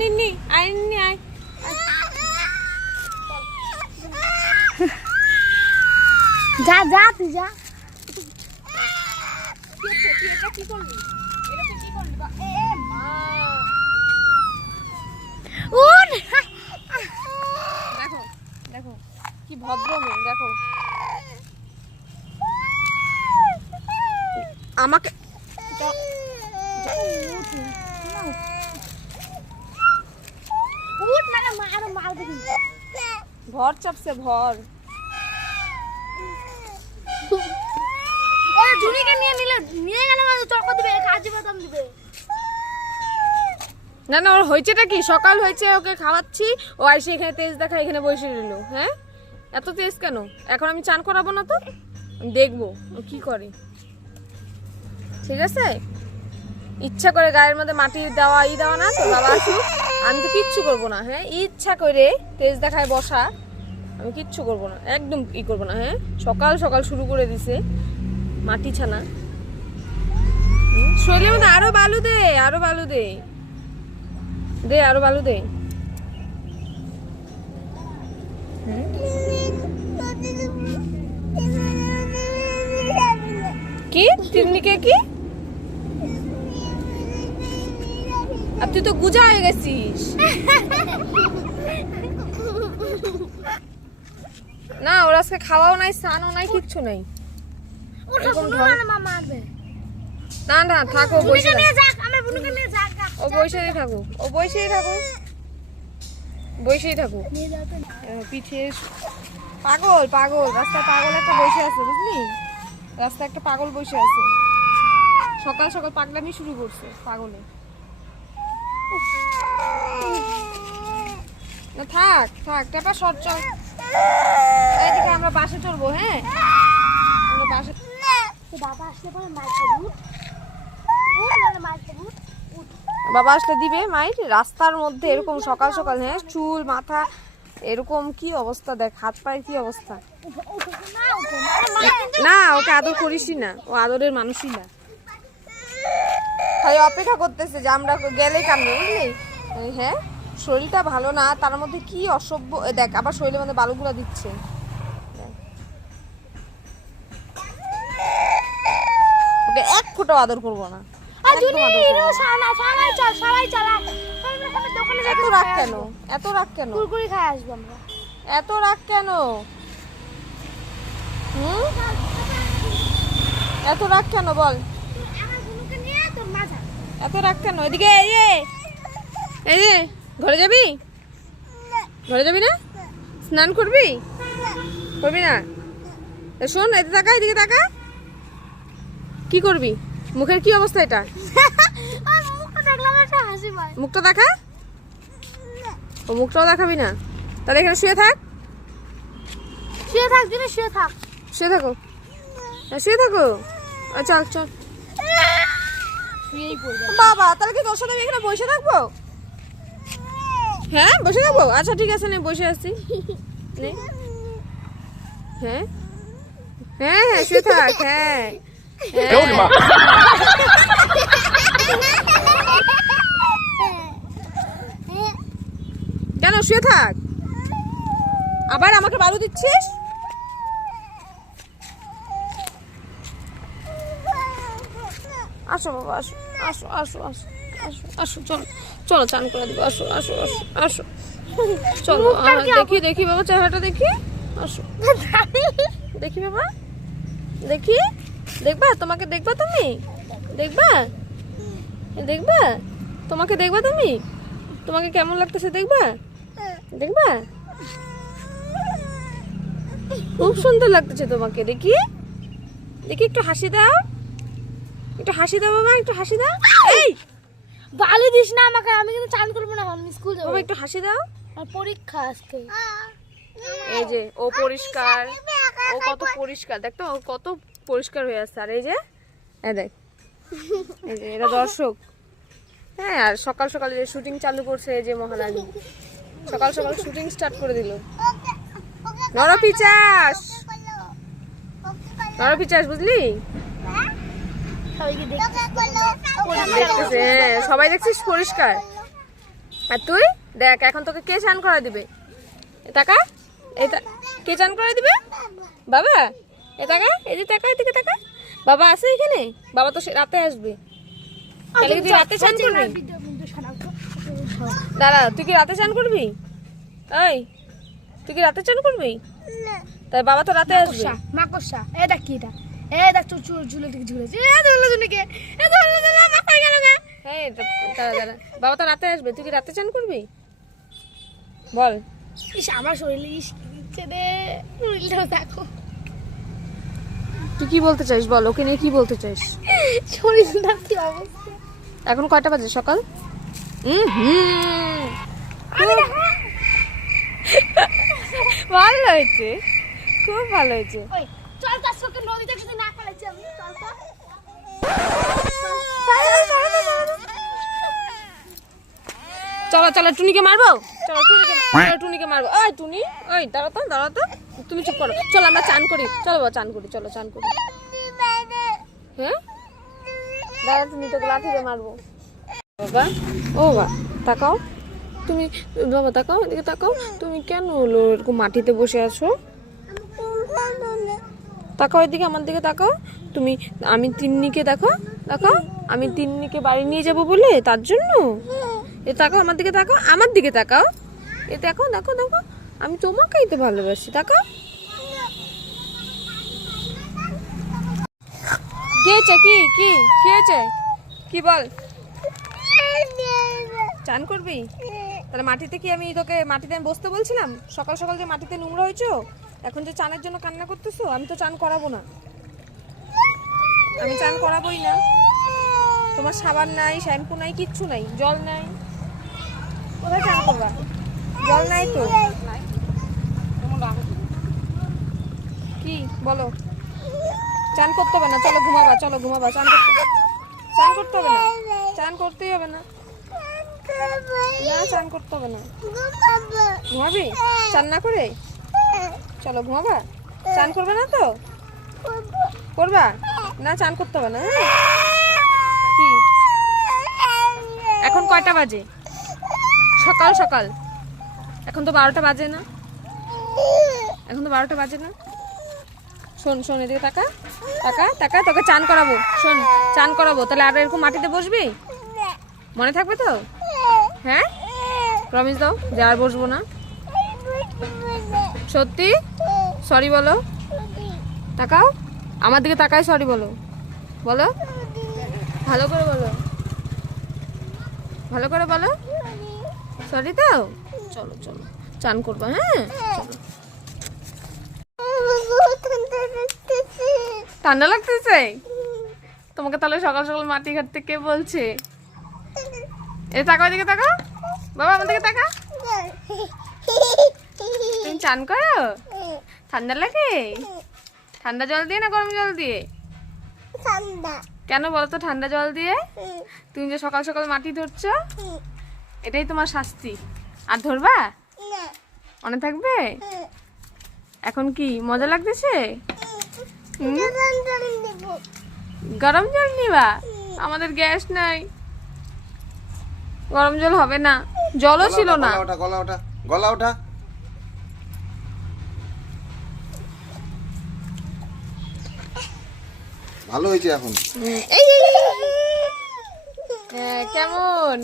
নিন্নি আয় নিন্নি আয়। যা যা তুই যা। এটা কি করলি? এটা তুই কি করলি? এ মা উঠ। দেখো দেখো কি ভদ্র মেয়ে, দেখো আমাকে উঠ না মার মার দিবি। ভর চাপছে ভর। ওই ঝুড়িকে নিয়ে গেলে মানে চকো দিবে, কাজু বাদাম দিবে। না না ওর হয়েছেটা কি? সকাল হয়েছে, ওকে খাওয়াচ্ছি, ও আইসে এখানে তেজ দেখা এখানে বসে রইল। হ্যাঁ এত তেজ কেন? এখন আমি চান করাবো না তো, দেখবো ও কি করে। ঠিক আছে, ইচ্ছা করে গায়ের মধ্যে মাটি দেওয়া দেওয়া না তো, বাবা আসুক আমি তো কিচ্ছু করবো না। হ্যাঁ ইচ্ছা করে তেজ দেখায় বসা, আমি কিচ্ছু করবো না, একদম করবো না। হ্যাঁ সকাল সকাল শুরু করে দিছে মাটি ছানা। শরীরের মধ্যে আরো বালু দে, আরো বালু দে, দে আরো বালু দে। কি তিন্নিকে কি? আর তুই তো গুজা হয়ে গেছিস। না ওর আজকে খাওয়াও নাই, স্নানও নাই, কিচ্ছু নাই। না না থাকো, বসে ও বসেই থাকুক, ও বসেই থাকুক, বসেই থাকুক। পিঠে পাগল পাগল রাস্তায় পাগল একটা বসে আছে, বুঝলি? রাস্তায় একটা পাগল বসে আছে, সকাল সকাল পাগলামি শুরু করছে পাগলে। না থাক থাক টেপা সর, চল এইদিকে আমরা বাসে চড়বো। হ্যাঁ আমরা বাসে। বাবা আসলে পরে মার খাবি। উঠ না মার খাবি। বাবা আসলে দিবে মাইর। রাস্তার মধ্যে এরকম সকাল সকাল, হ্যাঁ চুল মাথা এরকম, কি অবস্থা দেখ, হাত পায়ের কি অবস্থা। না ওকে আদর করিসই না, ও আদরের মানুষই না। খালি অপেক্ষা করতেছে যে আমরা গেলেই কামড়ে, বুঝলি? হ্যাঁ শরীরটা ভালো না, তার মধ্যে কি অসভ্য দেখ, আবার শরীরের মধ্যে বালুগুলা দিচ্ছে। ওকে এক ফোঁটাও আদর করবো না, একদম আদর করবো না। এত রাগ কেন? এত রাগ কেন? কুরকুরি খাই আসবো আমরা। এত রাগ কেন? এত রাগ কেন বল? আমার বুনুকে নিয়ে তোর মা যা। এত রাগ কেন? এদিকে এই যে, এই যে ঘরে যাবি? ঘরে যাবি না? স্নান করবি? করবি না? শোন এদিকে তাকা, এদিকে তাকা। কি করবি? মুখের কি অবস্থা এটা? আর মুখটা দেখলাম একটা হাসি পায়। মুখটা দেখা। ও মুখটাও দেখাবি না? তাহলে এখানে শুয়ে থাক। শুয়ে থাক দিনে, শুয়ে থাক। শুয়ে থাকো, শুয়ে থাকো। চল চল শুয়েই পড়বে বাবা। তাহলে কি তোর সাথে আমি এখানে বসে থাকবো? হ্যাঁ বসে থাকবো, আচ্ছা ঠিক আছে, নে বসে আছি। নে হ্যাঁ হ্যাঁ হ্যাঁ শুয়ে থাক। হ্যাঁ কেন শুয়ে থাক? আবার আমাকে বালু দিচ্ছিস? আসো বাবা, আসো আসো আসো আসো আসো আসো, চলো চলো চান করে দিব। আসো আসো আসো আসো চলো। দেখি দেখি বাবা, চেহারাটা দেখি। আসো দেখি বাবা, দেখি। দেখবা তোমাকে, দেখবা তুমি, দেখবা দেখবা তোমাকে, দেখবা তুমি, তোমাকে কেমন লাগতেছে দেখবা, দেখবা। খুব সুন্দর লাগতেছে তোমাকে, দেখি দেখি। একটু হাসি দাও, একটু হাসি দাও বাবা, একটু হাসি দাও। এই বালি দিস না আমাকে, আমি কিন্তু চান করবো না, আমি স্কুল যাবো। বাবা একটু হাসি দাও। আর পরীক্ষা আজকে। এই যে ও পরিষ্কার, ও কত পরিষ্কার, দেখ তো ও কত পরিষ্কার হয়ে আছে। আর এই যে দেখ, এই যে এরা দর্শক। হ্যাঁ আর সকাল সকাল যে শুটিং চালু করছে, এই যে মহারানী সকাল সকাল শুটিং স্টার্ট করে দিল। নরপিচাস, নরপিচাস, বুঝলি? দেখতেছে, হ্যাঁ সবাই দেখছিস পরিষ্কার। আর তুই দেখ এখন তোকে কে চান করে দিবে? এ টাকা কে চান করে দিবে? বাবা। এ টাকা এদিকে টাকা, এদিকে টাকা। বাবা আছে এখানে? বাবা তো রাতে আসবে। তাহলে কি তুই রাতে চান করবি? দাঁড়া, তুই কি রাতে চান করবি? এই তুই কি রাতে চান করবি? তাই বাবা তো রাতে আসবে। মাকড়সা এটা কি এটা? এই দেখ তোর চুল ঝুলে দিকে ঝুলেছে। এ ধরলো জুনিকে, এ ধরলো ধরলো মাথায় গেল না। হ্যাঁ দাঁড়া দাঁড়া, বাবা তো রাতে আসবে, তুই কি রাতে চান করবি? বল। ইস আমার শরীরে ইস কি দিচ্ছে রে, শরীরটাও দেখো। তুই কি বলতে চাইস বল, ওকে নিয়ে কি বলতে চাইস? শরীরটা কি অবস্থা। এখন কয়টা বাজে সকাল? ভালো হয়েছে, খুব ভালো হয়েছে। ওই চল তার সঙ্গে নদীতে কিছু না ফেলেছি আমি, চল তো। চলো চলো টুনিকে মারবো, চলো টুনিকে মারবো। ওই টুনি, ওই দাঁড়া তো, তুমি চুপ করো। চলো আমরা চান করি, চলো বাবা চান করি, চলো চান করি। হ্যাঁ দাঁড়া, তুমি তোকে লাঠি দিয়ে মারবো। বাবা ও বাবা তাকাও, তুমি বাবা তাকাও, এদিকে তাকাও। তুমি কেন হলো এরকম মাটিতে বসে আছো? তাকাও এদিকে, আমার দিকে তাকাও। তুমি আমি তিন্নিকে দেখো, আমি তিন্নিকে বাড়ি নিয়ে যাব বলে তার জন্য। এ তাকাও, আমার দিকে তাকাও, আমার দিকে তাকাও। এ দেখো দেখো দেখো, আমি তোমাকেই তো ভালোবাসি, তাকাও। কি হয়েছে? কি হয়েছে? কি বল? চান করবি? তাহলে মাটিতে কি আমি তোকে মাটিতে আমি বসতে বলছিলাম? সকাল সকাল যে মাটিতে নোংরা হয়েছো, এখন যে চানের জন্য কান্না করতেছো, আমি তো চান করাবো না, আমি চান করাবোই না। তোমার সাবান নাই, শ্যাম্পু নাই, কিচ্ছু নাই, জল নাই, কোথায় চান করবা? জল নাই তো। কি বলো? চান করতে হবে না, চলো ঘুমাবা, চান করতে হবে না, চান করতেই হবে না, চান করতে হবে না। ঘুমাবি চান না করে? চলো ঘুমাবা। চান করবে না তো? করবা না? চান করতে হবে না। কি এখন কয়টা বাজে? সকাল সকাল, এখন তো 12টা বাজে না, এখন তো 12টা বাজে না। শোন এদিকে তাকা, তোকে চান করাবো। শোন, চান করাবো, তাহলে আর এরকম মাটিতে বসবি? মনে থাকবে তো? হ্যাঁ প্রমিস দাও যে আর বসবো না। সত্যি? সরি বলো, তাকাও আমার দিকে, তাকাই সরি বলো, ভালো করে বলো, সরি তো। চলো চান করবো। হ্যাঁ চলো। ঠান্ডা লাগতেছে তোমাকে? তাহলে সকাল সকাল মাটি ঘাটতে কে বলছে? এ তাকাও, এদিকে তাকাও, বাবা আমার দিকে তাকা। তুমি চান করো? ঠান্ডা লাগে? ঠান্ডা জল দিয়ে না গরম জল দিয়ে? কেন বলো তো? ঠান্ডা জল দিয়ে। তুমি যে সকাল সকাল মাটি ধরছো, এটাই তোমার শাস্তি। আর ধরবা? মনে থাকবে? এখন কি মজা লাগতেছে? গরম জল নিবা? আমাদের গ্যাস নাই, গরম জল হবে না, জলও ছিল না। গলা ওঠা। ভালো হয়েছে এখন। কেমন?